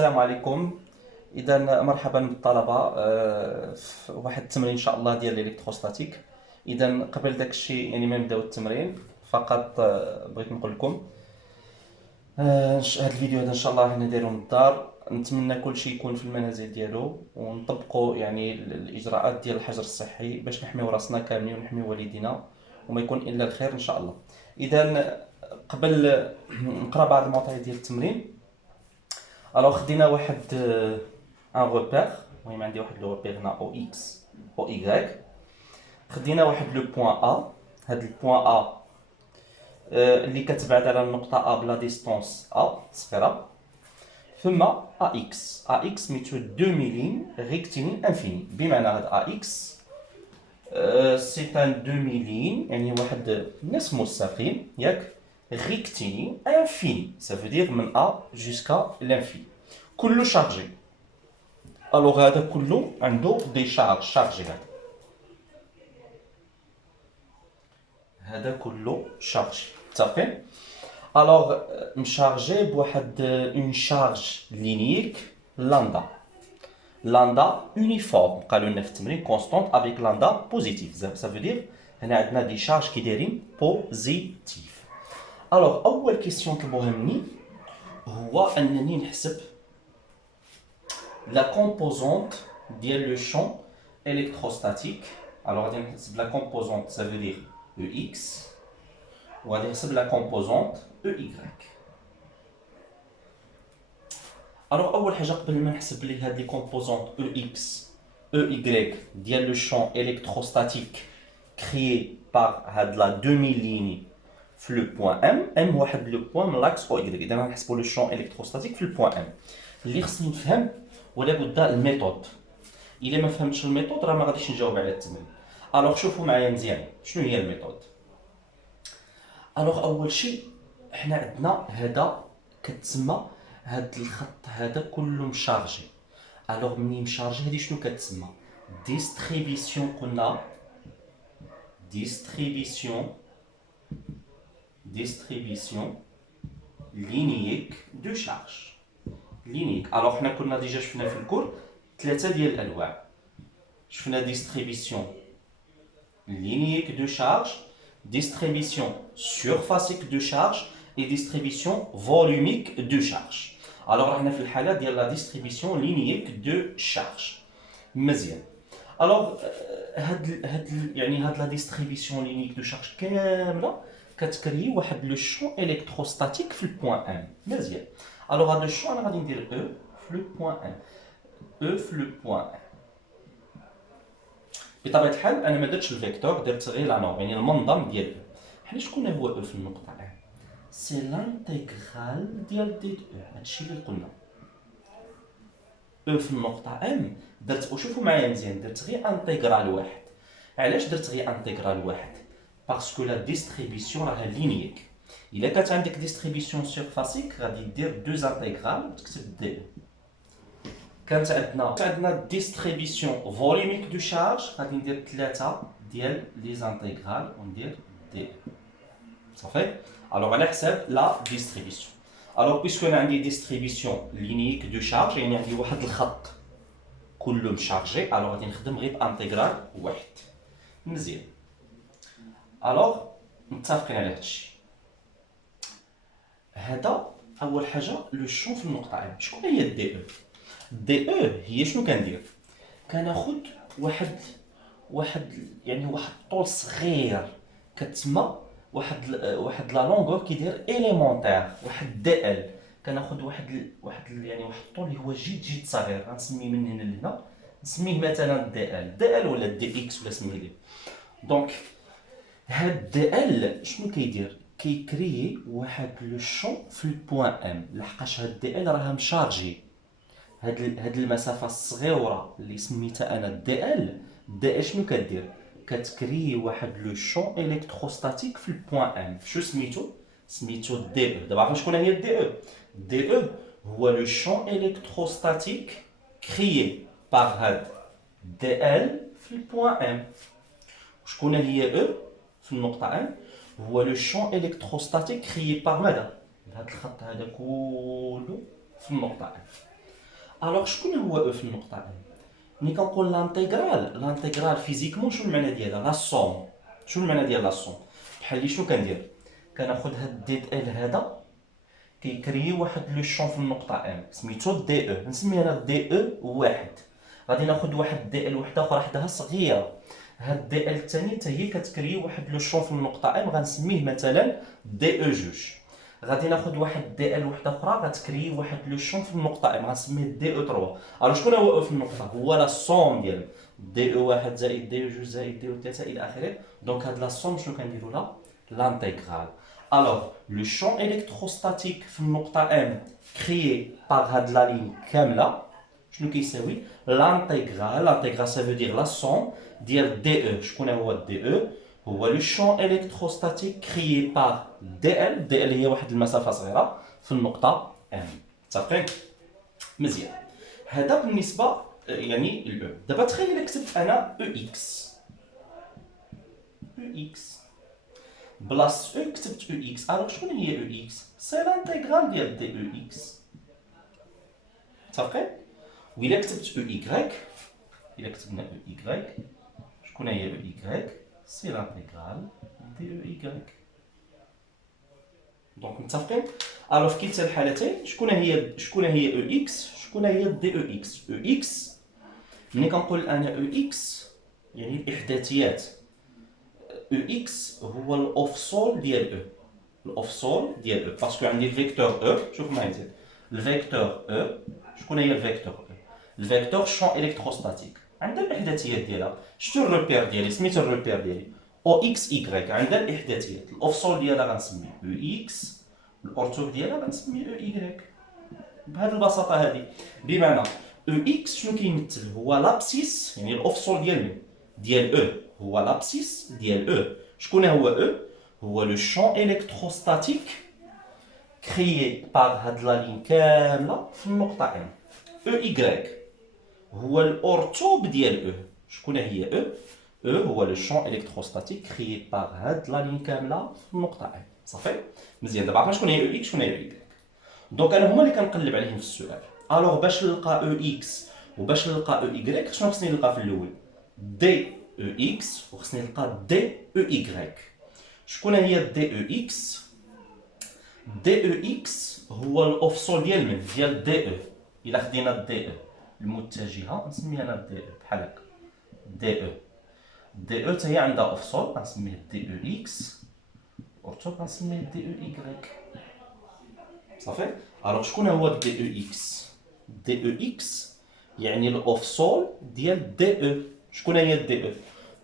السلام عليكم. اذا مرحبا بالطلبه في واحد التمرين ان شاء الله ديال الالكتروستاتيك. اذا قبل داك الشيء يعني ما نبداو التمرين فقط بغيت نقول لكم هذا الفيديو هذا ان شاء الله راح نديرو من الدار. نتمنى كل شيء يكون في المنازل ديالو ونطبقوا يعني الاجراءات ديال الحجر الصحي باش نحميو راسنا كاملين ونحميو والدينا وما يكون الا الخير ان شاء الله. اذا قبل نقرا بعض المعطيات ديال التمرين. الوغ خدينا واحد ان روبير، المهم عندي واحد لو روبير هنا او اكس او ايغريك. خدينا واحد لو بوين ا، هاد البوين ا اللي كتبعد على النقطة ا بلا ديستونس ا صغيرة، ثم ا اكس. ا اكس سميتو 2 ملين ريكتيلين انفيني، بمعنى هاد ا اكس سي ان 2 ملين يعني واحد نصف مستقيم ياك، rectiligne infini, ça veut dire من A jusqu'à l'infini. كله chargé. Alors هذا كله عنده des charges chargé هذا كله chargé. متفقين؟ Alors مشارجي بواحد une charge linéique lambda. Lambda uniforme قالوا لنا في التمرين constante avec lambda positif. Ça veut dire هنا عندنا des charges كي دايرين positif. الوغ اول كيسيون طلبوها مني هو انني نحسب لا كومبوزونت ديال لو شون الكتروستاتيك. الوغ غادي نحسب لا كومبوزونت سا فو دير او اكس وغادي نحسب لا كومبوزونت او ايغريك. الوغ اول حاجه قبل ما نحسب لي هاد لي كومبوزونت او اكس او ايغريك ديال لو شون الكتروستاتيك كريي بار هاد لا دومي ليني في لو بوين ام واحد لو بوين من لاكس او ايغريك. اذا غنحسبوا لو شون الكتروستاتيك في البوين ام. اللي خصني نفهم ولا بد الميثود. الا ما فهمتش الميثود راه ما غاديش نجاوب على التمرين. الوغ شوفوا معايا مزيان شنو هي الميثود. الوغ اول شيء حنا عندنا هذا كتسمى هاد الخط هذا كله مشارجي. الوغ مني مشارجي هذه شنو كتسمى؟ ديستريبيسيون. قلنا distribution linéique de charge. linéique. Alors حنا كنا ديجا شفنا في الكور ثلاثه ديال الانواع. شفنا distribution linéique de charge, distribution surfacique de charge et distribution volumique de charge. Alors حنا في الحاله ديال la distribution linéique de charge. مزيان. الوغ هاد لا ديستريبيسيون لينيك دو شارج كامله كتكري واحد لو شون الكتروستاتيك في البوين ام. مزيان. الوغ هاد لو شون انا غادي ندير او في لو بوين ام. او في لو بوين ام. بطبيعه الحال انا ما درتش الفيكتور، درت غير لا نورم يعني المنظم ديال او. حنا شكون هو او في النقطه ام؟ سي لانتيغرال ديال دي او. هادشي اللي قلنا او في النقطه ام. درت وشوفوا معايا مزيان درت غير انتيغرال واحد. علاش درت غير انتيغرال واحد؟ باسكو لا ديستريبيسيون راها لينييك. الا كانت عندك ديستريبيسيون سيرفاسيك غادي دير دوز انتيغرال وتكتب دي. كانت عندنا ديستريبيسيون فوليميك دو شارج غادي ندير 3 ديال لي زانتيغرال وندير دي. صافي. الوغ على حساب لا ديستريبيسيون. الوغ بيسكو انا عندي ديستريبيسيون لينييك دو شارج يعني عندي واحد الخط كله مشارجي، الوغ غادي نخدم غير بانتيغرال واحد. مزيان. الوغ متفقين على هادشي. هذا اول حاجه لو شون في النقطه ام. شكون هي الدي او؟ دي او هي شنو كندير؟ كناخذ واحد الطول صغير كتسمى واحد لا لونغور كيدير اليمونتير، واحد دي ال. كناخذ واحد الطول اللي هو جد صغير غنسميه من هنا لهنا، نسميه مثلا دي ال ولا دي اكس ولا سميه ليه. دونك هاد دي ال شنو كيدير؟ كيكريي واحد لو شون في البوين ام، لحقاش هاد دي ال راها مشارجي. هاد المسافه الصغيره اللي سميتها انا دي ال، دي ال شنو كدير؟ كتكريي واحد لو شون الكتروستاتيك في البوين ام. شو سميتو دي او. دابا عرفنا شكون هي الدي او. دي او هو لو شون الكتروستاتيك كريي بار هاد دي ال في البوين ام. شكون هي او في النقطه ام؟ هو لو شون الكتروستاتيك كريي بار ماذا؟ هاد الخط هذا كله في النقطه ام. الوغ شكون هو او في النقطه ام؟ ملي كنقول لانتيغرال فيزيكمون شنو المعنى ديالها؟ لا سوم. شنو المعنى ديال لا سوم؟ بحال لي شنو كندير؟ كناخذ هاد دي ال هذا كيكريي واحد لو شون في النقطه ام سميتو دي او، نسمي انا دي او واحد. غادي ناخذ واحد دي ال وحده اخرى حداها صغيره، هاد دي ال الثاني حتى هي كتكري واحد لو شون في النقطه ام غنسميه مثلا دي او جوج. غادي ناخذ واحد دي ال وحده اخرى غتكري واحد لو شون في النقطه ام غنسميه دي او 3. الو شكون هو او في النقطه؟ هو لا سوم ديال دي او واحد زائد دي او جوج زائد دي او 3 الى اخره. دونك هاد لا سوم شنو كنديروا لها؟ لانتيغرال. الوغ لو شون الكتروستاتيك في النقطه ام كريي باغ هاد لا لين كامله شنو كيساوي؟ لانتيغرال سا فو دير لا سوم ديال دي او. شكون هو دي او؟ هو لو شون الكتروستاتيك كريي باغ دي ال هي واحد المسافه صغيره في النقطه ام. متفقين؟ مزيان. هذا بالنسبه يعني الاو. دابا تخيل كتبت انا او اكس، بلاص او كتبت او اكس. الوغ شكون هي او اكس؟ سي لانتيغرال ديال دي او اكس. متفقين؟ وإلا كتبت او إيكغيك، إلا كتبنا او إيكغيك، شكون هي او إيكغيك؟ سي لانتيغرال دي او إيكغيك. دونك متفقين؟ الوغ في كلتا الحالتين شكون هي او إكس؟ شكون هي دي او إكس؟ او إكس ملي كنقول أنا او إكس يعني الإحداثيات. او إكس هو الأفصول ديال او، الأفصول ديال او، باسكو عندي الفيكتور او. شوف معايا مزيان، الفيكتور او شكون هي الفيكتور او؟ الفيكتور شون الكتروستاتيك عندها الاحداثيات ديالها. شتو الروبير ديالي؟ سميتو الروبير ديالي او اكس ايكغيك، عندها الاحداثيات. الافصول ديالها غنسميه او اكس، الاورتوك ديالها غنسميه او ايكغيك. بهذه البساطه هذه. بمعنى او اكس شنو كيمثل؟ هو لابسيس، يعني الافصول ديال او هو لابسيس ديال او. شكون هو او؟ هو لو شون الكتروستاتيك كريي باغ هاد لا لين كامله في النقطه ام. او ايكغيك هو الاورتوب ديال او. شكون هي او؟ او هو لو شون الكتروستاتيك كريي باغ هاد لا لين كامله في النقطه ام. صافي مزيان. دابا عرفنا شكون هي او اكس شكون هي او ايكغيك. دونك انا هما اللي كنقلب عليهم في السؤال. الوغ باش نلقى او اكس وباش نلقى او ايكغيك شنو خصني نلقى في الاول؟ دي او اكس وخصني نلقى دي او ايكغيك. شكون هي دي او اكس؟ دي او اكس هو الافصول ديال من؟ ديال دي او. الا خدينا دي او المتجهه نسميها انا دي او بحال هكا دي او. دي او حتى هي عندها افصول غنسميه دي او اكس، اورتو غنسميه دي او ايكغيك. صافي. الوغ شكون هو دي او اكس؟ دي او اكس يعني الافصول ديال دي او. شكون هي دي او؟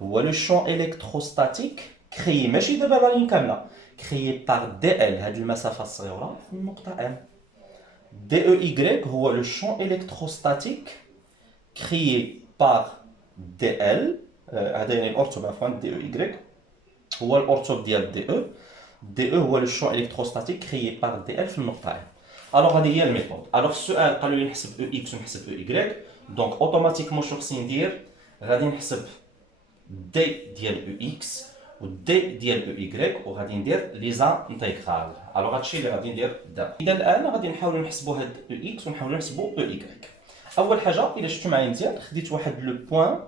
هو لو شون الكتروستاتيك كريي، ماشي دابا لا لين كامله، كريي باغ دي ال هاد المسافه الصغيره في النقطه ام. دي او ايكغيك هو لو شون الكتروستاتيك كريي باغ دي ال، هذا يعني الاورتوب عفوا. دي او ايكغيك هو الاورتوب ديال دي او. دي او هو لو شون الكتروستاتيك كريي باغ دي ال في النقطه ام. الوغ هذه هي الميثود. الوغ السؤال قالوا لي نحسب او اكس ونحسب او ايكغيك، دونك اوتوماتيكمون شنو خصني ندير؟ غادي نحسب دي ديال او اكس ودي ديال او ايكغيك وغادي ندير لي زانتيغرال. الوغ هادشي اللي غادي ندير دابا. اذا الان غادي نحاولوا نحسبوا هاد او اكس ونحاولوا نحسبوا او ايكغيك. اول حاجه الا شفتوا معايا مزيان خديت واحد لو بوين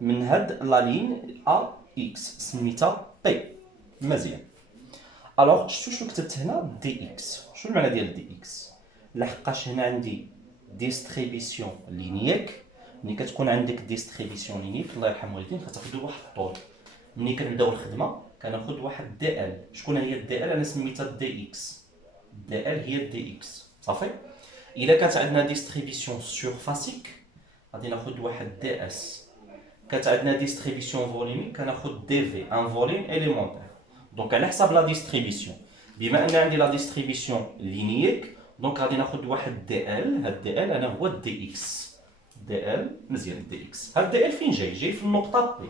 من هاد لا لين ا اكس سميتها بي. مزيان. الوغ شفتوا كتبت هنا دي اكس. شنو المعنى ديال دي اكس؟ لحقاش هنا عندي ديستريبيسيون لينييك. ملي كتكون عندك ديستريبيسيون لينييك الله يرحم والدين كتاخذوا واحد الطول. ملي كنبداو الخدمه كناخذ واحد دي ال. شكون هي الدي ال؟ انا سميتها دي اكس. دي ال هي دي اكس. صافي. الا كانت عندنا ديستريبيسيون سورفاسيك غادي ناخذ واحد دي اس. كانت عندنا ديستريبيسيون فوليميك كناخذ دي في ان فوليم اليمونتير. دونك على حساب لا ديستريبيسيون، بما ان عندي لا ديستريبيسيون لينييك دونك غادي ناخذ واحد دي ال. هاد دي ال انا هو دي اكس. دي ال مزيان. دي اكس هاد دي ال فين جاي في النقطه بي.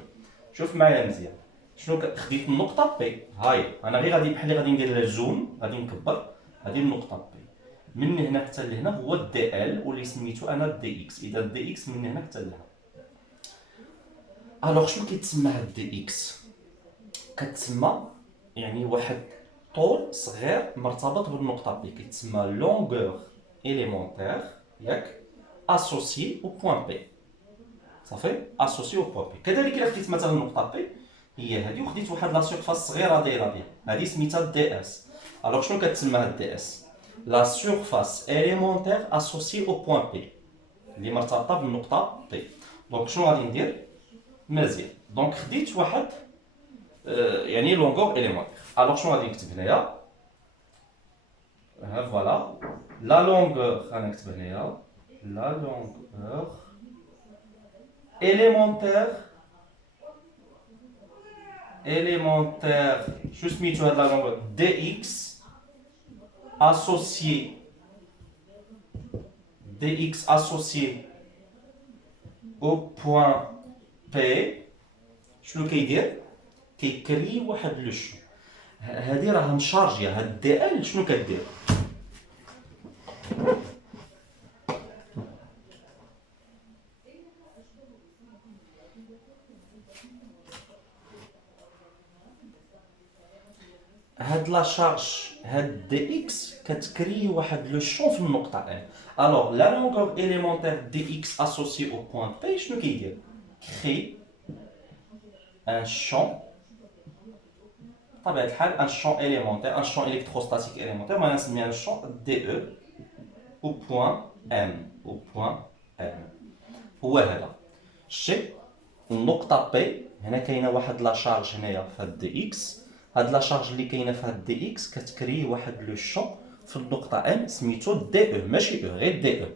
شوف معايا مزيان شنو خديت النقطه بي. هاي انا غير غادي بحال اللي غادي ندير لها زوم غادي نكبر هذه النقطه بي. من هنا حتى لهنا هو دي ال واللي سميتو انا دي اكس. اذا دي اكس من هنا حتى لهنا. الوغ شنو كيتسمى هاد دي اكس؟ كتسمى يعني واحد طول صغير مرتبط بالنقطه بي كيتسمى لونغور اليمونتير ياك. اسوسيي او بوان بي. صافي اسوسيي او بوان بي. كذلك الا خديت مثلا النقطه بي هي هذه وخديت واحد لا سيرفاس صغيره دايره بها، هذه سميتها دي اس. الوغ شنو كتسمى هاد دي اس؟ لا سيرفاس اليمونتير اسوسيي او بوان بي، اللي مرتبطه بالنقطه بي. دونك شنو غادي ندير؟ مزيان. دونك خديت واحد يعني لونغور اليمونتير. الوغ شنو غادي نكتب هنايا؟ ها فوالا لا لونغور، غادي نكتب هنايا لا لونغور élémentaire élémentaire شو سميتو هاد لا لونغور؟ dx associé au point P. شنو كيدير؟ كيكري واحد لو شو. هادي راه مشارجيه، هاد دي ال شنو كدير؟ هاد لا شارج هاد دي اكس كتكري واحد لو شون في النقطه ان. الوغ لا لونغور اليمونتير دي اكس اسوسي او بوين بي شنو كيدير؟ كري ان شون، بطبيعه الحال ان شون اليمونتير، ان شون الكتروستاتيك اليمونتير، ما نسميها الشون دي او او بوين ام. او بوين ام هو هذا الشيء. النقطة بي هنا كاينة واحد لا شارج هنايا في هاد دي اكس. هاد لا شارج اللي كاينة في هاد دي اكس كتكري واحد لو شون في النقطة ام سميتو دي او، ماشي او، غير دي او.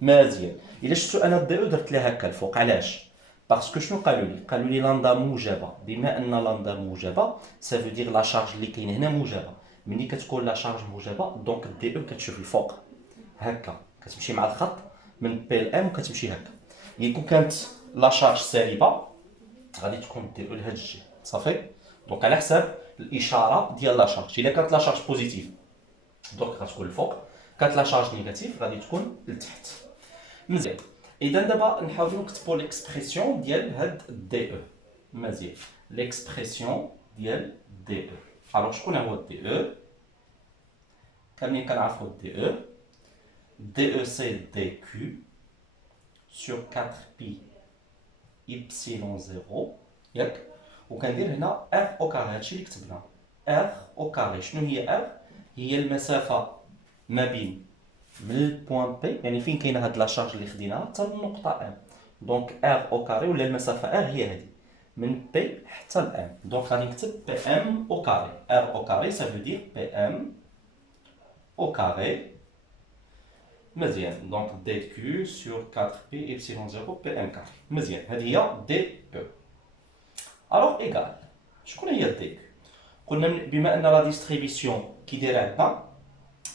مزيان. الا شفتو انا دي او درت لها هكا الفوق، علاش؟ باسكو شنو قالوا لي؟ قالوا لي لاندا موجبة. بما ان لاندا موجبة سافو دير لا شارج اللي كاينة هنا موجبة. ملي كتكون لا شارج موجبة دونك دي او كتشوف الفوق هكا، كتمشي مع الخط من بي ل ام وكتمشي هكا. يكون كانت لا شارج سالبه غادي تكون دي او لهاد الجهه. صافي. دونك على حساب الاشاره ديال لا شارج، الا كانت لا شارج بوزيتيف دونك غتكون الفوق، كانت لا شارج نيجاتيف غادي تكون لتحت. مزيان. اذا دابا نحاولوا نكتبوا ليكسبرسيون ديال هاد دي او. مزيان. ليكسبرسيون ديال دي او. الوغ شكون هو دي او؟ كاملين كنعرفوا دي او. دي او سي دي كيو sur 4 pi epsilon 0 ياك. وكندير هنا ار او كاري، هادشي اللي كتبنا ار او كاري. شنو هي ار؟ هي المسافه ما بين من البوان بي، يعني فين كاينه هاد لا شارج اللي خديناها حتى للنقطه ام. دونك ار او كاري ولا المسافه ار هي هادي من بي حتى لام. دونك غادي نكتب بي ام او كاري. ار او كاري سافو دير بي ام او كاري. مزيان. دونك دي كيو سور 4 بي إبسيلون 0 بي ام كاري. مزيان. هذه هي دي او. الوغ ايكال شكون هي دي كيو؟ قلنا بما ان لا ديستريبيسيون كي دايره عندنا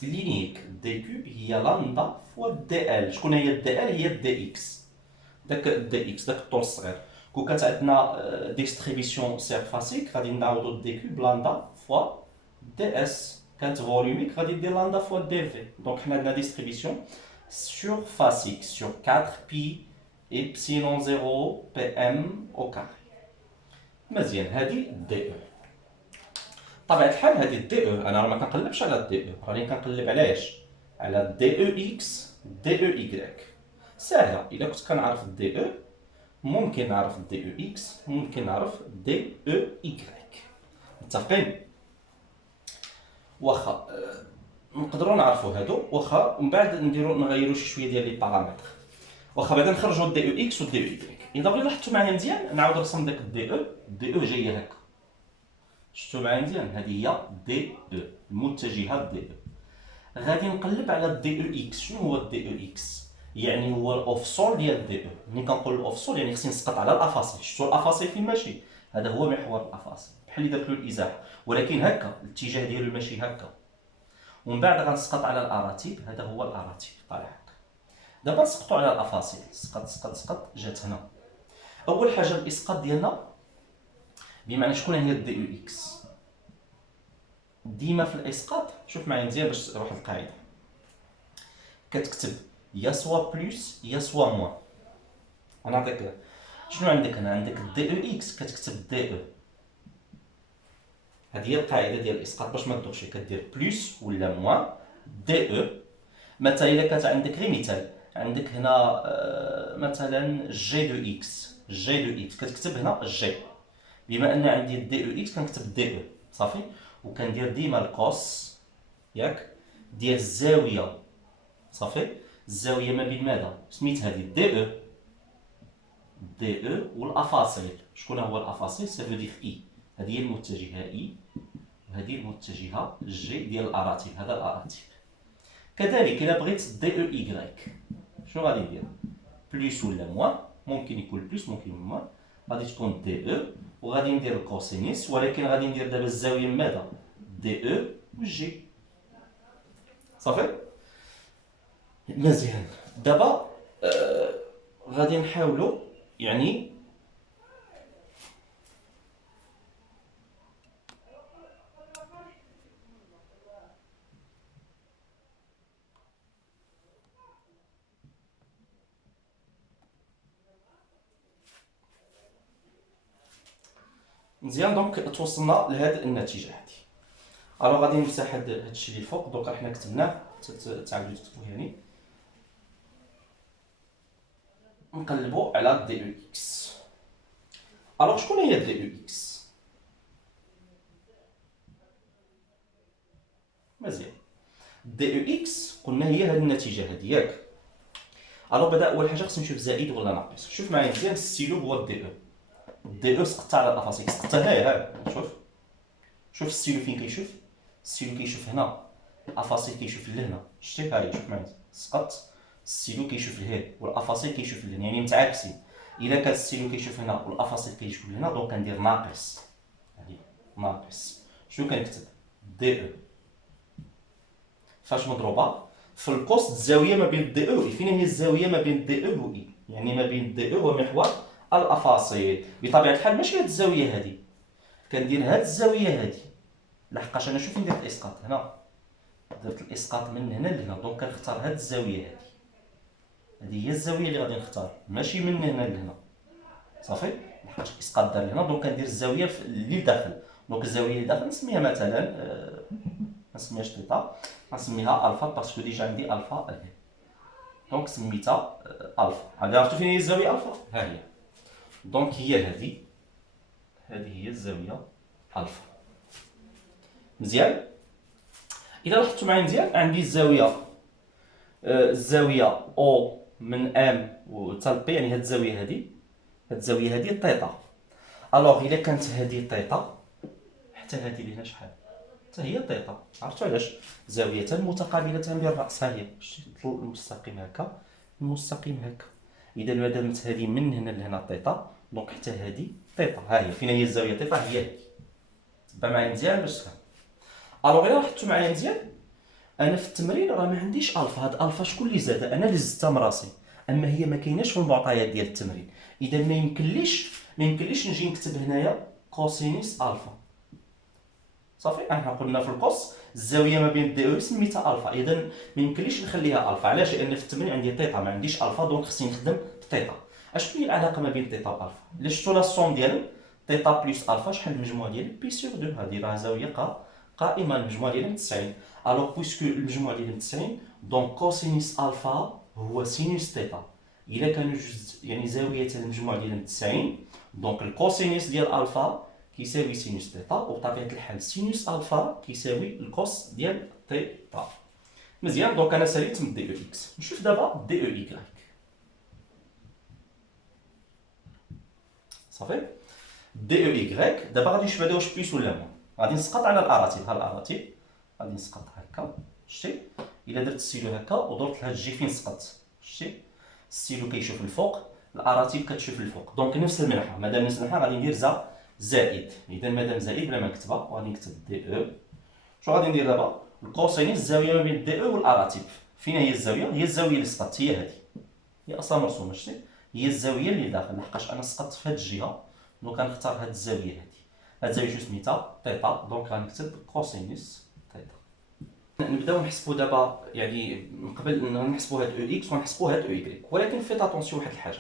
لينيك، دي كيو هي لامدا فوا دي ال. شكون هي دي ال؟ هي دي اكس. داك دي اكس داك الطول الصغير. كون كانت عندنا ديستريبيسيون سيرفاسيك غادي نعوضو دي كيو بلاندا فوا دي اس. كانت فوليوميك غادي دير لاندا فوا دي في. دونك حنا عندنا ديستريبيسيون surfacique sur 4 pi epsilon 0 pm au carré. مزيان. هذه دي او. بطبيعة الحال هذه دي او انا راه ما كنقلبش على دي او، راني كنقلب علاش؟ على دي او اكس دي او ايكغيك. ساهله. الا كنت كنعرف دي او ممكن نعرف دي او اكس، ممكن نعرف دي او ايكغيك. متفقين؟ واخا نقدروا نعرفوا هادو، واخا ومن بعد نغيروا شي شويه ديال لي بارامتر. واخا بعدا نخرجوا دي او اكس ودي او ايكغيك. اذا بغيتوا لاحظتوا معايا مزيان نعاود نرسم داك دي او. دي او جايه هكا، شفتوا معايا مزيان؟ هذه هي دي او المتجهه دي او. غادي نقلب على دي او اكس. شنو هو دي او اكس؟ يعني هو الاوفسول ديال دي او. ملي كنقول الاوفسول يعني خصني نسقط على الافاصيل. شفتوا الافاصيل فين ماشي؟ هذا هو محور الافاصيل بحال اللي درت له الازاحه، ولكن هكا الاتجاه ديالو ماشي هكا. ومن بعد غنسقط على الاراتيب. هذا هو الاراتيب طالع هكا. دابا نسقطوا على الافاصيل. سقط سقط سقط جات هنا. اول حاجه الاسقاط ديالنا بمعنى شكون هي دي او اكس؟ ديما في الاسقاط شوف معايا مزيان باش واحد القاعده كتكتب يا سوا بلس يا سوا موان. انا نعطيك شنو عندك هنا. عندك دي او اكس كتكتب دي او. هذه هي القاعده ديال الاسقاط باش ما تدوخش. كدير بلس ولا موان دي او. مثلا الا كانت عندك غير مثال عندك هنا مثلا جي دو اكس، جي دو اكس كتكتب هنا جي، بما ان عندي دي او اكس كنكتب دي او صافي، وكندير ديما الكوس ياك ديال الزاويه صافي، الزاويه ما بين ماذا سميت هذه دي او، دي او والافاصيل. شكون هو الافاصيل؟ سا فو دير اي، هذه هي المتجهه اي، وهذه المتجهه جي ديال الاراتيب، هذا الاراتيب. كذلك الا بغيت دي او ايكغيك شنو غادي ندير؟ بلوس ولا موان، ممكن يكون بلوس ممكن موان، غادي تكون دي او وغادي ندير الكوسينيس، ولكن غادي ندير دابا الزاويه ماذا؟ دي او وجي صافي. مزيان دابا غادي نحاولوا يعني مزيان. دونك توصلنا لهاد النتيجه هادي. الو غادي نمسح هادشي اللي الفوق، دوكا حنا كتبناه تعاودوا تكتبوه يعني. نقلبوا على دي او اكس. الوغ شكون هي دي او اكس؟ مزيان، دي او اكس قلنا هي هاد النتيجه هادي ياك. الوغ بدا اول حاجه خصني نشوف زائد ولا ناقص. شوف معايا مزيان، السيلو هو الدي او، الدي او سقطتها على الافاصيل، سقطتها ها شوف، شوف السيلو فين كيشوف، السيلو كيشوف هنا، الافاصيل كيشوف لهنا، شتي ها هي شوف معايا سقط، السيلو كيشوف لهيه والافاصيل كيشوف لهنا، يعني متعاكسين. الا كان السيلو كيشوف هنا والافاصيل كيشوف لهنا دونك كندير ناقص، يعني ناقص. شنو كنكتب؟ دي او فاش مضروبه في القوس الزاويه ما بين دي او، فين هي الزاويه ما بين دي او و اي؟ يعني ما بين دي او ومحور الافاصيل. بطبيعه الحال ماشي هاد الزاويه هادي، كندير هاد الزاويه هادي، لحقاش انا شوف فين درت الاسقاط هنا، درت الاسقاط من هنا لهنا، دونك كنختار هاد الزاويه هادي، هادي هي الزاويه اللي غادي نختار، ماشي من هنا لهنا صافي، لحقاش الاسقاط دار لهنا، دونك كندير الزاويه اللي داخل. دونك الزاويه اللي داخل نسميها مثلا ما نسميهاش تيتا، غنسميها الفا باسكو ديجا عندي الفا اهي، دونك سميتها الفا. هادي عرفتو فين هي الزاويه الفا؟ ها هي، دونك هي هادي، هذه هي الزاويه الفا. مزيان. اذا لاحظتوا معايا مزيان عندي الزاويه الزاويه او من ام حتى بي، يعني هاد الزاويه هادي، هاد الزاويه هادي تيتا. الوغ الا كانت هادي تيتا حتى هادي اللي هنا شحال؟ حتى هي تيتا. عرفتوا علاش؟ زاويتان متقابلتان بالراس، ها هي شتي المستقيم هكا، المستقيم هكا. اذا ما دامت هادي من هنا لهنا تيتا، دونك حتى هادي تيتا. ها هي فين هي الزاويه تيتا؟ هي هادي. تبع معايا مزيان باش تفهم. الوغ الا لاحظتوا معايا مزيان، انا في التمرين راه ما عنديش الفا، هاد الفا شكون اللي زادها؟ انا اللي زدتها من راسي، اما هي ما كايناش في المعطيات ديال التمرين. اذا ما يمكنليش نجي نكتب هنايا كوسينوس الفا صافي. احنا قلنا في القوس الزاويه ما بين دي او سميتها الفا، اذا ما يمكنليش نخليها الفا. علاش؟ لان في التمرين عندي تيتا ما عنديش الفا، دونك خصني نخدم بتيتا. اشنو هي العلاقه ما بين تيتا والفا؟ الا شفتوا لا سوم ديالهم تيتا بلس الفا شحال المجموع ديالي؟ بي سور دو، هذه راه زاويه قائمه، المجموع ديالهم 90. الوغ بويسكو المجموع ديالهم 90 دونك كوسينوس الفا هو سينوس تيتا. الا كانوا جوج يعني زاويه المجموع ديالهم 90 دونك الكوسينوس ديال الفا كيساوي سينوس تيتا، وبطبيعه الحال سينوس الفا كيساوي الكوس ديال تيتا. مزيان. دونك انا ساليت من دي او اكس. نشوف دابا دي او ايكغيك صافي. دي او ايكغيك دابا غادي نشوف هذا واش بليس ولا موان. غادي نسقط على الاراتيب، ها الاراتيب غادي نسقط هكا شتي. الا درت السيلو هكا ودرت لهاد الجي فين سقط شتي، السيلو كيشوف الفوق، الاراتيب كتشوف الفوق، دونك نفس المنحى. مادام نفس المنحى غادي ندير زائد. اذا مادام زائد بلا ما نكتبها وغادي نكتب دي او. شنو غادي ندير دابا؟ الكوسينوس الزاويه ما بين دي او والاراتيب، فين هي الزاويه؟ هي الزاويه اللي سقطت، هي هذه، هي اصلا مرسومه شتي، هي الزاويه اللي داخل، لحقاش انا سقطت في هذه الجهه، دونك غنختار هذه الزاويه هذه. هذه الزاويه شنو سميتها؟ تيتا، دونك غنكتب كوسينوس تيتا. نبداو نحسبوا دابا، يعني من قبل نحسبوا هاد او اكس ونحسبوا هاد او ايكغيك، ولكن فيت اتونسيون واحد الحاجه.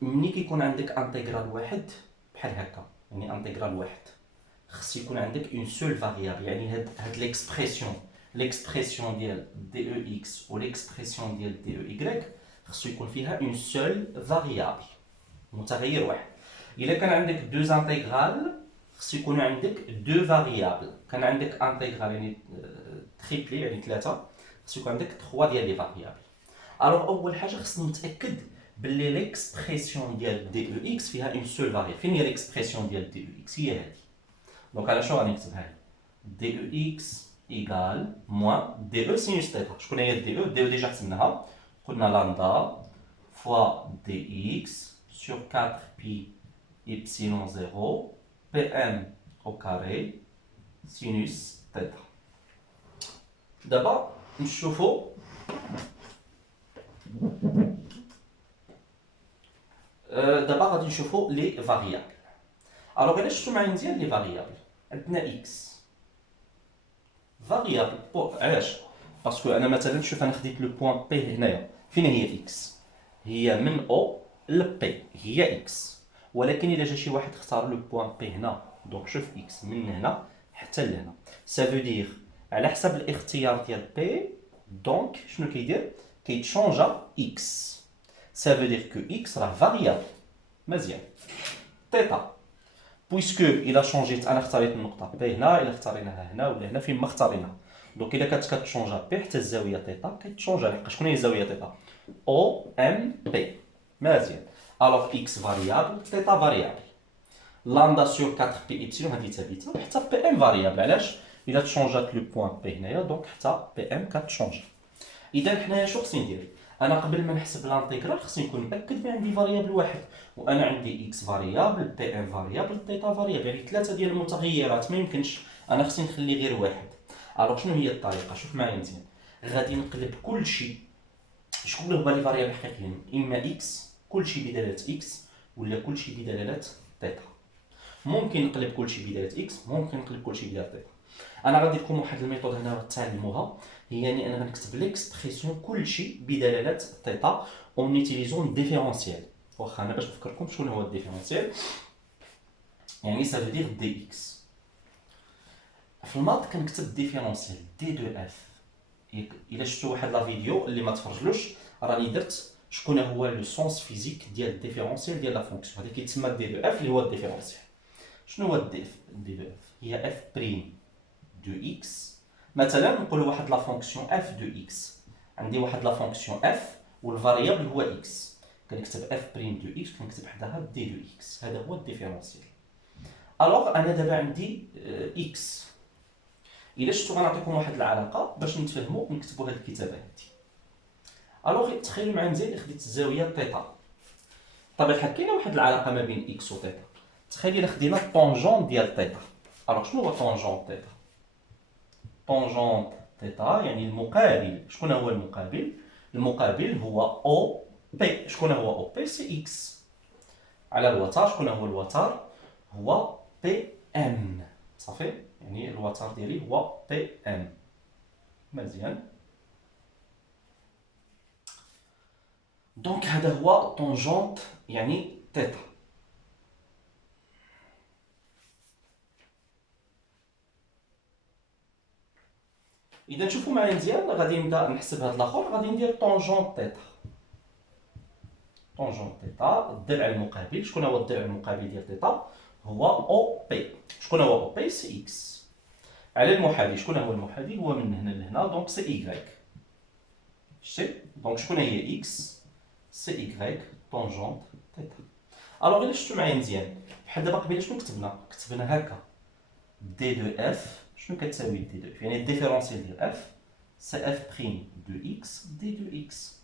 ملي كيكون عندك انتيغرال واحد بحال هكا، يعني انتيغرال واحد، خص يكون عندك اون سول فاريابل، يعني هاد ليكسبرسيون l'expression ديال dEx و l'expression ديال dEy خصو يكون فيها une seule variable متغير واحد. الا كان عندك دو انتيغرال خصو يكونوا عندك دو فاريابل. كان عندك انتيغرال يعني تريبلي يعني ثلاثه، خصو يكون عندك 3 ديال لي فاريابل. الوغ اول حاجه خصني نتاكد باللي ليكسبريسيون ديال دي او اكس فيها اون سول فاريابل. فين هي ليكسبريسيون ديال دي او اكس؟ هي هذه. دونك على شنو غادي نكتبها لي؟ دي او اكس ايكال موان دي او سينوس ثيتا. شكون هي دي او؟ دي او ديجا حسبناها، قلنا لامدا فوا دي اكس sur 4 pi epsilon 0 pm au carré sinus θ. دابا نشوفوا غادي نشوفوا لي فاريابل. الوغ علاش شفتوا معايا مزيان لي فاريابل؟ عندنا اكس فاريابل علاش؟ باسكو انا مثلا شوف انا خديت لو بوين بي هنايا. فين هي اكس؟ هي من او لبي هي اكس، ولكن الا جا شي واحد اختار لو بوين بي هنا، دونك شوف اكس من هنا حتى لهنا، سافو دير على حسب الاختيار ديال بي دونك شنو كيدير؟ كيتشونجا اكس. سافو دير كو اكس راه فاريابل مزيان. تيتا بويسكو الا شونجيت انا اختاريت النقطه بي هنا، الا اختاريناها هنا ولا هنا فين ما اختاريناها، دونك الا كانت كتشونجا بي حتى الزاويه تيتا كيتشونجا. لحقاش شكون هي الزاويه تيتا؟ او ام بي مزيان. الوغ اكس فاريابل تيتا فاريابل، لامدا سور 4 بي ايبسيلون هذه ثابته، حتى بي ام فاريابل. علاش؟ الا تشونجات لو بوين بي هنايا دونك حتى بي ام كتشونجا. اذا حنايا شنو خصني ندير؟ انا قبل ما نحسب لانتيغرال خصني نكون متاكد بلي عندي فاريابل واحد، وانا عندي اكس فاريابل بي ام فاريابل تيتا فاريابل، يعني ثلاثه ديال المتغيرات ما يمكنش انا خصني نخلي غير واحد. الوغ شنو هي الطريقه؟ شوف معايا مزيان. غادي نقلب كلشي. شكون هما لي فاريابل حقيقيين؟ اما اكس كلشي بدلاله اكس، ولا كلشي بدلاله تيتا. ممكن نقلب كلشي بدلاله اكس، ممكن نقلب كلشي بدلاله تيتا. انا غادي لكم واحد الميثود هنا تعلموها، هي اني انا غنكتب ليكسبريسيون كلشي بدلاله تيتا اون يوتيليزون ديفيرونسيال. واخا انا باش نفكركم شنو هو الديفيرونسيال، يعني سافو دير دي اكس. في الماط كنكتب ديفيرونسيال دي دو اف. الا شفتوا واحد لا فيديو اللي ما تفرجلوش راني درت شكون هو لو سونس فيزيك ديال الديفيرونسيال ديال لا فونكسيون هذا كيتسمى دي دو اف اللي هو الديفيرونسيال. شنو هو دي دو اف؟ هي اف بريم دو اكس. مثلا نقول واحد لا فونكسيون اف دو اكس، عندي واحد لا فونكسيون اف والفاريابل هو اكس، كنكتب اف بريم دو اكس كنكتب حداها دي دو اكس. هذا هو الديفيرونسيال. الوغ انا دابا عندي اكس. الا شفتوا غنعطيكم واحد العلاقه باش نتفاهموا نكتبوا هذه الكتابه هذه. الوغ تخيلوا معايا مزيان اللي خديت الزاويه تيتا. طبعا الحال كاينه واحد العلاقه ما بين اكس و تيتا. تخيل الا خدينا الطونجون ديال تيتا. الوغ شنو هو طونجون تيتا؟ طونجون تيتا يعني المقابل. شكون هو المقابل؟ المقابل هو او بي. شكون هو او بي؟ سي اكس على الوتر. شكون هو الوتر؟ هو بي ام. صافي، يعني الوتر ديالي هو بي ام. مزيان. دونك هذا هو طونجونت يعني تيتا. اذا شوفوا معايا مزيان غادي نبدا نحسب هذا الاخر. غادي ندير طونجونت تيتا. طونجونت تيتا الضلع المقابل. شكون هو الضلع المقابل ديال تيتا؟ هو او بي. شكون هو او بي؟ سي اكس على المحاذي. شكون هو المحاذي؟ هو من هنا لهنا، دونك سي ايكغيك. شتي؟ دونك شكون هي اكس؟ سي ايكغيك طونجونت تيتا. الوغ الا شفتوا معايا مزيان بحال دابا قبيله شنو كتبنا هكا دي دو اف. شنو كتساوي دي دو اف؟ يعني الديفيرونسيال ديال اف سي اف بريم دو اكس دي دو اكس.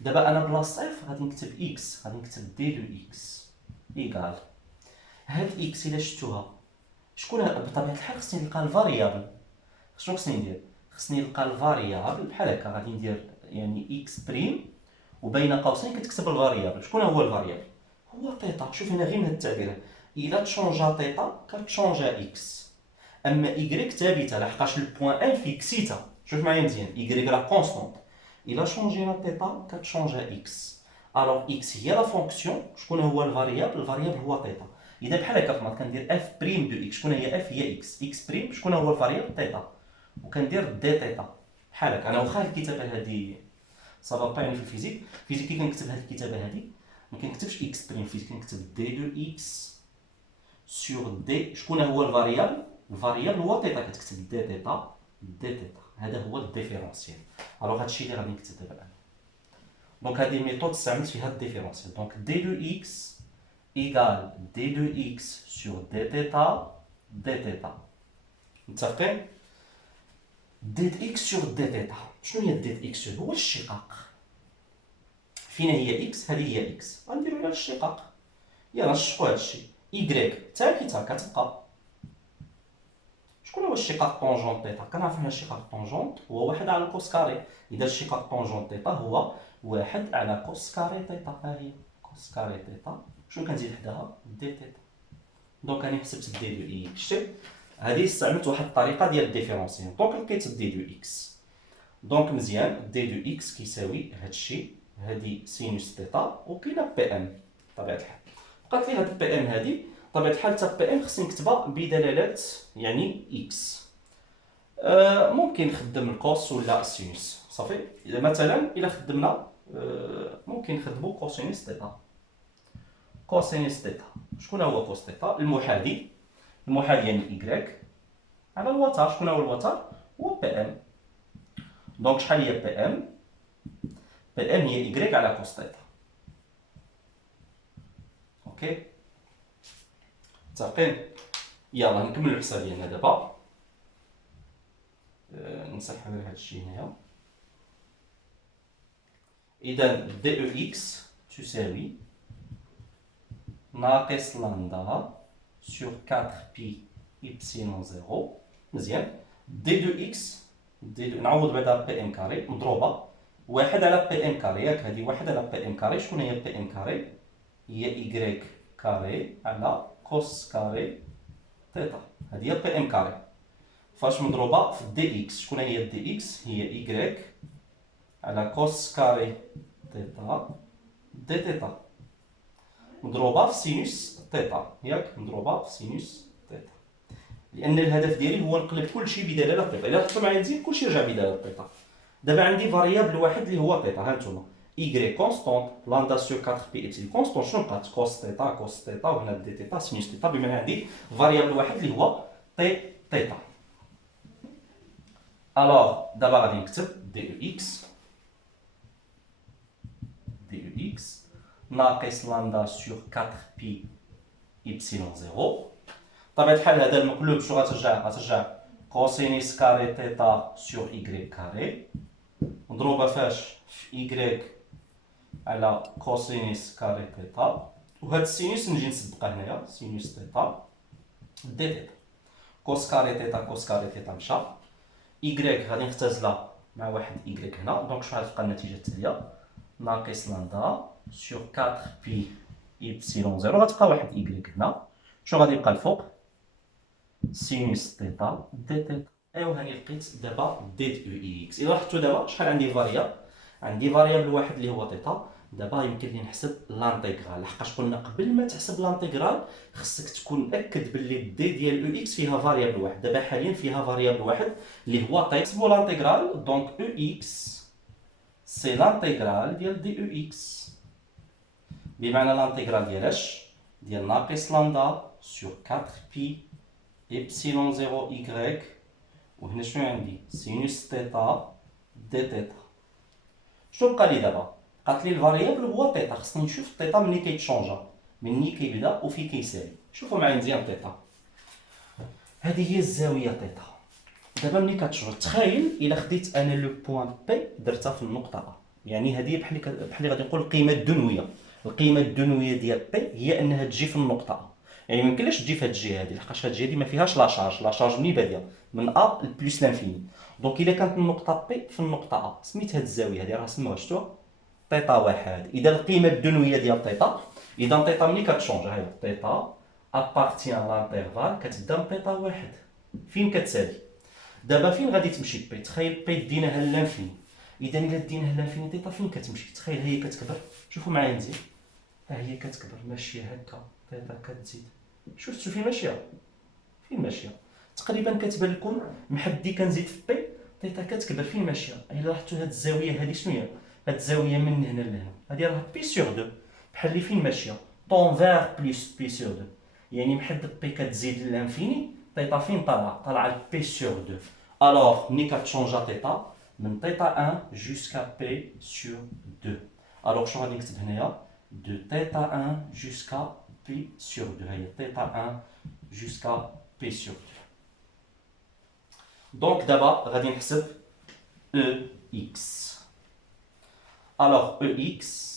دابا انا بلاص اف غادي نكتب اكس، غادي نكتب دي دو اكس ايكال هاد اكس. الا شفتوها شكون بطبيعه الحال خصني نلقى الفاريابل. شنو خصني ندير؟ خصني نلقى الفاريابل بحال هكا. غادي ندير يعني اكس بريم وبين قوسين كتكتب الفاريابل. شكون هو الفاريابل؟ هو تيتا. شوف هنا غير من هاد التعبير، الا تشونجا تيتا كتشونجا اكس. اما ايكغيك ثابته لحقاش البوان ان فيكسيتا. شوف معايا مزيان، ايكغيك راه كونستونت. الا شونجينا تيتا كتشونجا اكس. الوغ اكس هي لا فونكسيون. شكون هو الفاريابل؟ الفاريابل هو تيتا. اذا بحال هكا فمات كندير اف بريم دو اكس. شكون هي اف؟ هي اكس. اكس بريم شكون هو الفاريابل؟ تيتا. وكندير دي تيتا بحال هكا. انا واخا الكتابه هذه صافا با يعني في الفيزيك، الفيزيك كي كنكتب هذه الكتابه هذه ما كنكتبش اكس بريم فيزيك، كنكتب دي دو اكس سور دي. شكون هو الفاريابل؟ الفاريابل هو تيتا، كتكتب دي تيتا دي تيتا، هذا هو الديفيرونسيال. الوغ هادشي اللي غادي نكتب دابا انا. دونك هذه ميثود استعملت فيها الديفيرونسيال. دونك دي دو اكس ايكال دي دو اكس سور دي تيتا دي تيتا. متفقين؟ ديت اكس سور دي تيتا، شنو هي ديت اكس؟ هو الشقاق. فينا هي اكس؟ هذه هي اكس، غنديرو لها الشقاق. يلا نشقو هادشي. ايكغيك حتى كي كتبقى. شكون هو الشقاق طونجون تيتا؟ كنعرفو ان الشقاق طونجونت هو واحد على كوس كاري. اذا الشقاق طونجون تيتا هو واحد على كوس كاري تيتا. ها هي كوس كاري تيتا. شنو كنزيد حداها؟ دي تيتا. دونك راني حسبت دي دو اكس. شتي هذه استعملت واحد الطريقه ديال الديفيرونسيون. دونك لقيت دي دو اكس. دونك مزيان، دي دو اكس كيساوي هادشي، هادي سينوس تيتا وكاينه بي ام بطبيعه الحال. بقات لي هاد بي ام هادي بطبيعه الحال، حتى بي ام خصني نكتبها بدلالات يعني اكس. ممكن نخدم الكوس ولا السينوس صافي. مثلا الا خدمنا ممكن نخدمو كوسينوس تيتا. كوسينوس تيتا، شكون هو كوس تيتا؟ المحاذي. المحاذي يعني إيكغيك على الوتر. شكون هو الوتر؟ هو بي ام. دونك شحال هي بي ام؟ بي ام هي إيكغيك على كوس تيتا. اوكي متفقين؟ يلا نكملو الحساب ديالنا دابا. نمسح غير هادشي هنايا. إذا دي او إكس تساوي ناقص لامدا سور 4 بي إبسيلون زيرو. مزيان. دي دو إكس، دي دو نعوض بعدا بي إم كاري مضروبة واحد على بي إم كاري. ياك هادي واحد على بي إم كاري. شكون هي بي إم كاري؟ هي إيكغيك كاري على كوس كاري تيتا. هادي هي بي إم كاري فاش مضروبة في دي إكس. شكون هي دي إكس؟ هي إيكغيك على كوس كاري تيتا دي تيتا مضروبه في سينوس تيتا. ياك مضروبه في سينوس تيتا، لان الهدف ديالي هو نقلب كلشي بدلاله تيتا. الا لاحظتوا معايا مزيان كلشي رجع بدلاله تيتا. دابا عندي فاريابل واحد اللي هو تيتا. ها نتوما ايكغي كونستونت لامدا سور 4 بي ابسيلون كونستونت. شنو بقات؟ كوس تيتا كوس تيتا، وهنا دي تيتا سينوس تيتا. بما عندي فاريابل واحد اللي هو تيتا. الوغ دابا غادي نكتب دي او اكس، دي او اكس ناقص لامدا سور 4 بي إبسيلون زيرو. بطبيعة الحال هذا المقلوب شنو غترجع؟ غترجع كوسينيس كاري تيتا سور إيكغيك كاري مضروبة فاش؟ في إيكغيك على كوسينيس كاري تيتا. وهاد السينوس نجي نسبقها هنايا سينوس تيتا دي تيتا. كوس كاري تيتا كوس كاري تيتا مشى. إيكغيك غادي نختزلها مع واحد إيكغيك هنا. دونك شنو غتبقى النتيجة التالية؟ ناقص لامدا سور 4 بي إبسيلون زيرو. غتبقى واحد إيكغيك هنا. شنو غادي يبقى الفوق؟ سينوس تيتا دي تيتا. ايوا هاني لقيت دابا دي او اكس. الا لاحظتوا دابا شحال عندي فاريابل؟ عندي فاريابل واحد اللي هو تيتا. دابا يمكن لي نحسب لانتيغرال، لحقاش قلنا قبل ما تحسب لانتيغرال خصك تكون مأكد باللي دي ديال او اكس فيها فاريابل واحد. دابا حاليا فيها فاريابل واحد اللي هو تيتا. نحسبوا لانتيغرال. دونك او اكس سي لانتيغرال ديال دي او اكس، بمعنى لانتيغرال ديال اش؟ ديال ناقص لامدا سور 4 بي إبسيلون زيرو إيكغيك. وهنا شنو عندي؟ سينوس تيتا دي تيتا. شنو بقى لي دابا؟ بقات لي الفاريابل هو تيتا. خصني نشوف تيتا مني كيتشونجا، مني كيبدا وفي كيسالي. شوفوا معايا مزيان تيتا. هذه هي الزاوية تيتا. دابا ملي كتشوف تخيل الا خديت انا لو بوان بي درتها في النقطة ا، يعني هذه بحال غادي نقول القيمة الدنوية. القيمة الدنوية ديال بي هي انها تجي في النقطة ا. يعني ميمكنلاش تجي في هاد الجهه هادي، لحقاش هاد الجهه هادي ما فيهاش لا شارج. لا شارج منين باديه؟ من ا لبلوس لانفيني. دونك الا كانت النقطه بي في النقطه ا، سميت هاد الزاويه هادي راه سموها شتوها تيتا واحد. اذا القيمه الدنويه ديال تيتا، اذا تيتا ملي كتشونج هاهي تيتا ابارتيان لانترفال كتبدا من تيتا واحد فين كتسالي. دابا فين غادي تمشي بي؟ تخيل بي ديناها لانفيني. اذا الا ديناها لانفيني تيتا فين كتمشي؟ تخيل هي كتكبر. شوفوا معايا مزيان، ها هي كتكبر ماشيه هكا، تيتا كتزيد. شفتوا فين ماشيه؟ فين ماشيه؟ تقريبا كتبان لكم محدي كنزيد في بي تيتا كتكبر فين ماشيه. الا لاحظتوا هاد الزاويه هادي شنو هي؟ هاد الزاويه من هنا لهنا هادي راه بي سور 2 بحال اللي فين ماشيه طون فيغ بلس بي سور 2، يعني محدد بي كتزيد للانفيني تيتا فين طالعه بي سور 2. الوغ ملي كتشونجا تيتا من تيتا 1 جوسكا بي سور 2. الوغ شنو غادي نكتب هنايا؟ دو تيتا 1 جوسكا بي سور 2. هي تيتا 1 جوسكا بي سور 2. دونك دابا غادي نحسب او اكس. الوغ او اكس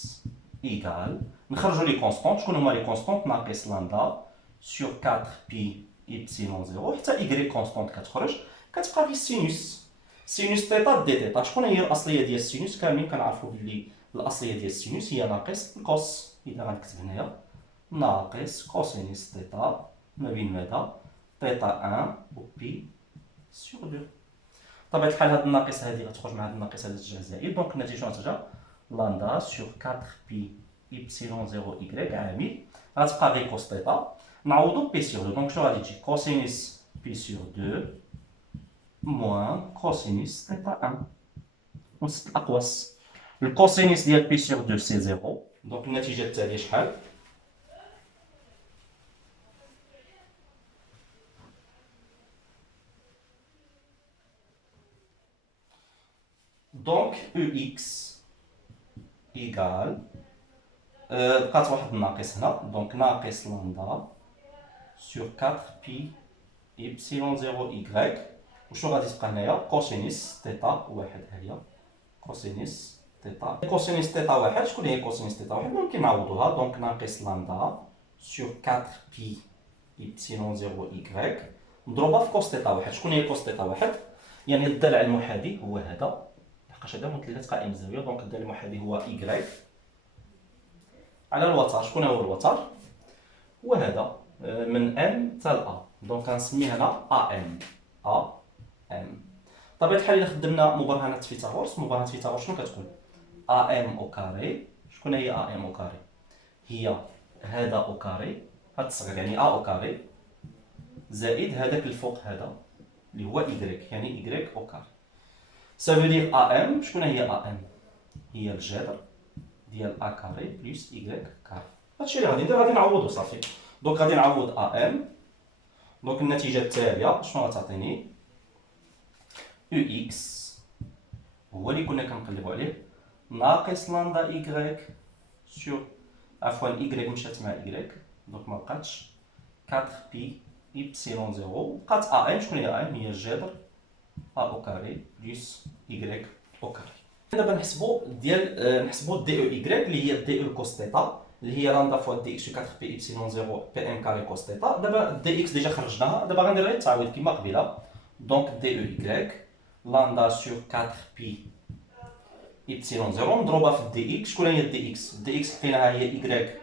ايكال نخرجوا لي كونستونط. شكون هما لي كونستونط؟ ناقص لامدا سور 4 بي ايبسيلون 0 حتى ايكغيك كونستونط كتخرج كتبقى في السينوس. سينوس تيتا دي تيتا. شكون هي الاصليه ديال السينوس؟ كاملين كنعرفوا بلي الاصليه ديال السينوس هي ناقص الكوس. اذا غنكتب هنايا ناقص كوسينوس تيتا ما بين ماذا؟ تيتا 1 و بي سور 2. بطبيعة الحال هاد الناقص هادي غتخرج مع هاد الناقص هادي ترجع زائد، دونك النتيجة شنو غترجع؟ لامدا سور 4 بي إبسيلون 0 إيكغيك عامل غتبقى غير كوس تيتا نعوضو بي سور 2. دونك شنو غادي تجي؟ كوسينوس بي سور 2 موان كوسينوس تيتا 1 ونسد الأقواس. الكوسينوس ديال بي سور 2 سي 0، دونك النتيجة التالية شحال؟ دونك او اكس ايكال بقات واحد الناقص هنا، دونك ناقص لامدا سور 4 بي إبسيلون 0 إيكغيك. وشنو غادي تبقى هنايا؟ كوسينوس تيتا واحد. ها هي كوسينوس تيتا. كوسينوس تيتا واحد. شكون هي كوسينوس تيتا واحد؟ ممكن نعوضوها. دونك ناقص لامدا سور 4 بي إبسيلون 0 إيكغيك مضروبة في كوس تيتا واحد. شكون هي كوس تيتا واحد؟ يعني الضلع المحاذي هو هذا، لحقاش هذا مثلث قائم الزاوية، دونك الضلع المحاذي هو إيكغيك على الوتر. شكون هو الوتر؟ هو هذا من ام حتى ل ا، دونك غنسميه هنا ا ام. ا ام بطبيعة الحال إلا خدمنا مبرهنات فيثاغورس، مبرهنات فيثاغورس شنو كتكون؟ ا ام او كاري. شكون هي ا ام او كاري؟ هي هذا او كاري، هاد الصغير يعني ا او كاري زائد هذاك الفوق هذا اللي هو إيكغيك، يعني إيكغيك او كاري. سافو دير ا ام. شكون هي ا ام؟ هي الجذر ديال ا كاري بلس إيكغيك كاري. هادشي اللي غادي ندير، غادي نعوضو صافي. دونك غادي نعوض ا ام. دونك النتيجة التالية شنو غتعطيني؟ او اكس هو اللي كنا كنقلبو عليه ناقص لامدا إيكغيك سور عفوا إيكغيك مشات مع إيكغيك دونك مبقاتش 4 بي إبسيلون 0 بقات ا ام. شكون هي ا ام؟ هي الجذر ا او كاري بلس إيكغيك او كاري. دابا نحسبو دي او إيكغيك اللي هي دي او كوس تيتا اللي هي لامدا فوا دي اكس 4 بي إبسيلون 0 بي ام كاري كوس تيتا. دابا دي اكس ديجا خرجناها، دابا غندير غير التعويض كيما قبيله. دونك دي او إيكغيك لامدا سور 4 بي إبسيلون 0 مضروبه في دي اكس. شكون هي دي اكس؟ دي اكس لقيناها هي إيكغيك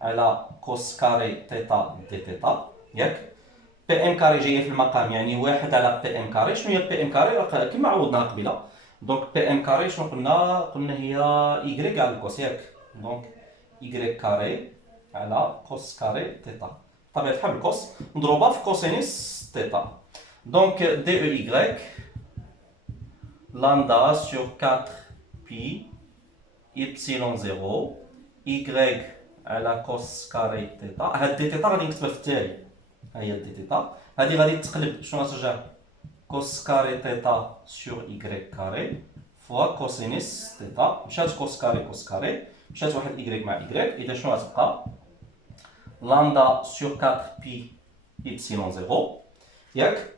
على كوس كاري تيتا دي تيتا ياك. بي ام كاري جايه في المقام يعني واحد على بي ام كاري. شنو هي بي ام كاري؟ كيما عوضناها قبيله. دونك بي ام كاري شنو قلنا هي إيكغيك على الكوس ياك. دونك إيكغيك كاري على كوس كاري تيتا بطبيعة الحال الكوس مضروبة في كوسينوس تيتا. دونك دي او إيكغيك لامدا سور 4 بي إبسيلون 0 إيكغيك على كوس كاري تيتا. هاد دي تيتا غادي نكتبها في التالي، ها هي دي تيتا. هادي غادي تقلب شنو غترجع؟ كوس كاري تيتا سور إيكغيك كاري فوا كوسينوس تيتا. مشات كوس كاري كوس كاري مشات واحد إيكغيك مع إيكغيك، إذا شنو غتبقى؟ لامدا سور 4 بي إبسيلون 0 ياك.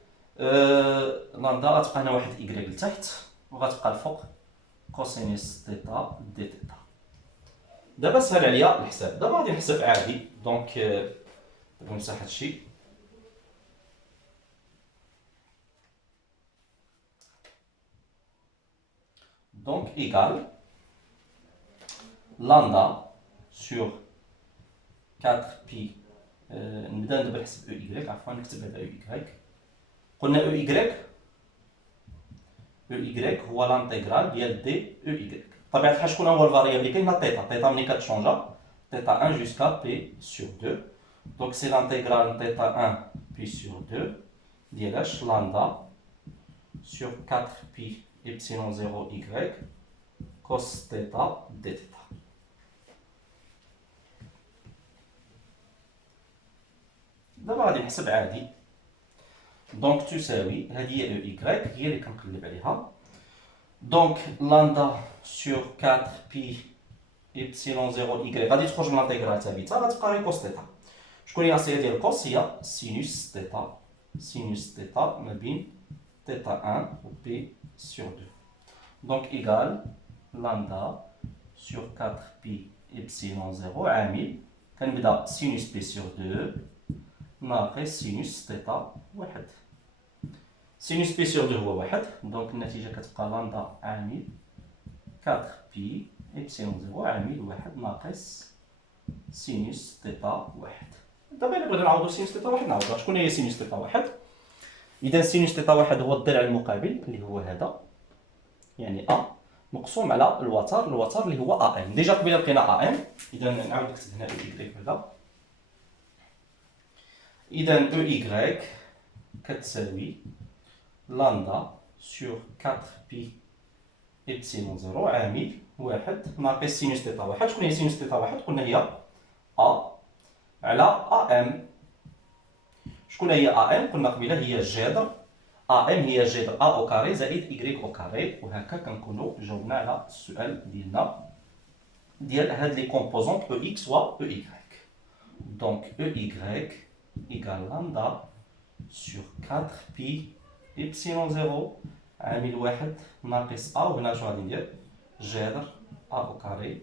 لامدا غتبقى هنا واحد إيكغيك لتحت وغتبقى الفوق كوسينوس تيتا دي تيتا. دابا سهل عليا الحساب. دابا غادي نحسب عادي. دونك دابا نمسح هادشي. دونك إيكال لامدا سور 4 بي نبدا دابا نحسب او إيكغيك. عفوا نكتب هذا او إيكغيك. قلنا او إيكغيك هو لانتيغرال ديال دي او إيكغيك. بطبيعة الحال شكون هو الفاريابل اللي كاين؟ تيتا. تيتا ملي كتشونجا تيتا 1 جوسكا بي سور 2. دونك سي لانتيغرال تيتا 1 بي سور 2 ديال لامدا sur 4 pi epsilon 0 y cos θ d θ. دابا غادي نحسب عادي. دونك تساوي هذه هي او y هي اللي كنقلب عليها. دونك لامدا sur 4 pi epsilon 0 y غادي تخرج من الانتيغرال ثابته غتبقى غير كوس θ. شكون هي العصيه ديال كوس؟ هي سينوس θ. سينوس θ ما بين θ 1 و p sur 2. Donc égal lambda sur 4 pi epsilon 0 عامل كنبدا سينوس بي sur 2 ناقص سينوس ثيتا 1. سينوس بي sur 2 هو 1 دونك النتيجة كتبقى لامدا عامل 4 بي epsilon 0 عامل 1 ناقص سينوس ثيتا 1. دابا إلا بغينا نعوضو سينوس ثيتا 1 نعوضوها. شكون هي سينوس ثيتا 1؟ إذا سينوس ثيتا 1 هو الضلع المقابل اللي هو هذا، يعني أ مقسوم على الوتر اللي هو أ إم. ديجا قبيله لقينا أ إم، إذا نعاود نكتب هنا أو إيكغيك هذا. إذا أو إيكغيك كتساوي لامدا سور 4 بي إبسيلون 0 عامل 1 ناقص سينوس ثيتا 1. شكون هي سينوس ثيتا 1؟ قلنا هي أ على أ إم. شكون هي أ إم؟ قلنا قبيله هي جذر أ إم هي جذر أ أو كاري زائد إيكغيك أو كاري. وهكا كنكونو جاوبنا على السؤال ديالنا ديال هاد لي كومبوزونت أو إكس و أو إيكغيك. دونك أو إيكغيك إيكال لامدا سور 4 بي إبسيلون 0 عامل 1 ناقص أ، وهنا شنو غادي ندير؟ جذر أ أو كاري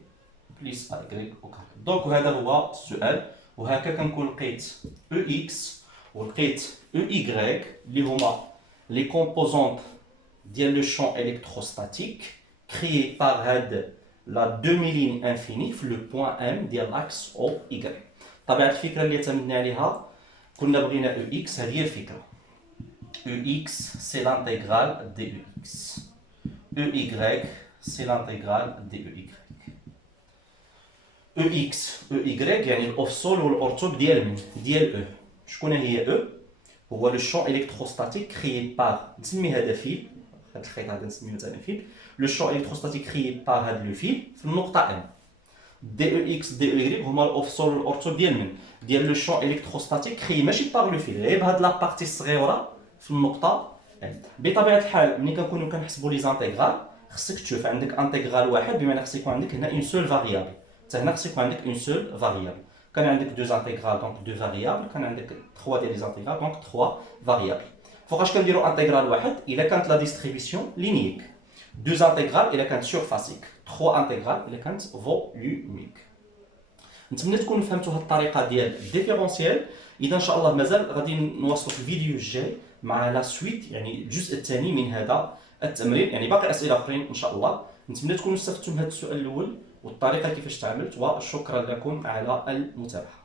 بليس أ إيكغيك أو كاري. دونك وهذا هو السؤال. وهكا كنكون لقيت أو إكس ولقيت أو إيكغيك اللي هما les composantes de le champ électrostatique créé par la demi-ligne infinie في le point M ديال l'axe OY. طبيعة الفكرة اللي اعتمدنا عليها كنا بغينا او اكس، هذه هي الفكرة. او اكس سي لانتيغرال دي او اكس، او ايكغيك سي لانتيغرال دي او ايكغيك. او اكس او ايكغيك يعني الافصول والارتوب ديال من ديال او. شكون هي او؟ هو لو شون الكتروستاتيك كريي بار، نسمي هذا فيل، هذا الخيط هذا نسميه مثلا فيل. لو شون الكتروستاتيك كريي بار هذا لو فيل في النقطة ام. دي او اكس دي او اي هما الافصول والارتوب ديال من ديال لو شون الكتروستاتيك كريي ماشي بار لو فيل، غير بهاد لابارتي الصغيره في النقطه ام. بطبيعه الحال ملي كنكونوا كنحسبوا لي زانتيغرال خصك تشوف عندك انتيغرال واحد، بمعنى خصك يكون عندك هنا اون سول فاريابل، حتى هنا خصك يكون عندك اون سول فاريابل. كان عندك دو زانتيغرال دونك دو فاريابل، كان عندك 3 ديال لي زانتيغرال دونك 3 فاريابل. فوقاش كنديروا انتيغرال واحد الا كانت لا ديستريبيسيون لينييك، دو زانتيغرال الا كانت سورفاسيك، 3 انتيغرال الا كانت فوليوميك. نتمنى تكونوا فهمتوا هذه الطريقه ديال الديفيرونسيال. اذا ان شاء الله مازال غادي نواصلوا في الفيديو الجاي مع لا سويت، يعني الجزء الثاني من هذا التمرين، يعني باقي اسئله اخرين ان شاء الله. نتمنى تكونوا استفدتوا من هذا السؤال الاول والطريقه كيفاش تعاملت، وشكرا لكم على المتابعه.